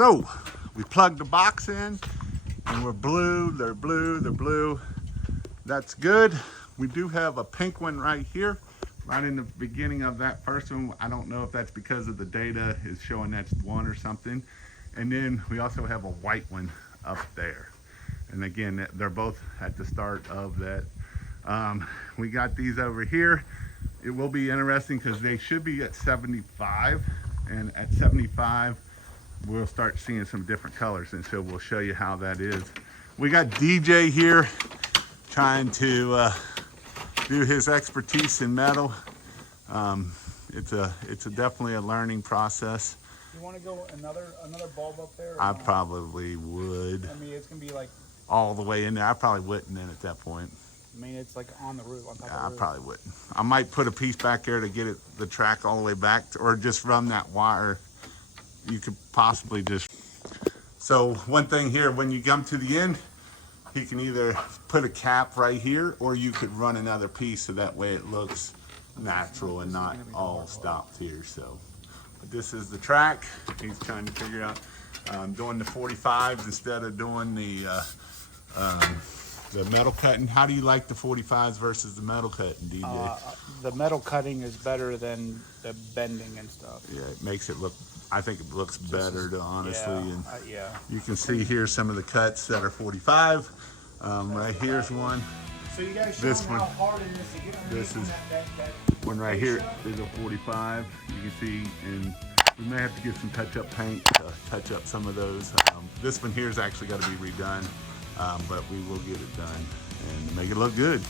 So we plugged the box in and we're blue, they're blue, they're blue. That's good. We do have a pink one right here, right in the beginning of that first one. I don't know if that's because of the data is showing that's one or something. And then we also have a white one up there. And again, they're both at the start of that. We got these over here. It will be interesting because they should be at 75, and at 75, we'll start seeing some different colors, and so we'll show you how that is. We got DJ here trying to do his expertise in metal. It's definitely a learning process. You want to go another bulb up there? I probably would. I mean, it's gonna be like all the way in there. I probably wouldn't then at that point. I mean, it's like on the roof. On top Yeah, of the I roof. probably wouldn't. I might put a piece back there to get it the track all the way back, or just run that wire. You could possibly just. So one thing here, when you come to the end, he can either put a cap right here, or you could run another piece so that way it looks natural and not all stopped here. So but this is the track. He's trying to figure out doing the 45s instead of doing the metal cutting. How do you like the 45s versus the metal cutting, DJ? The metal cutting is better than the bending and stuff. Yeah, it makes it look, I think it looks better, to honestly. Yeah, And yeah. you can see here some of the cuts that are 45. Right here's one. So you guys This showing one. how hard it is to get underneath This is that one right here is a 45. You can see, and we may have to get some touch-up paint to touch up some of those. This one here is actually got to be redone, but we will get it done and make it look good.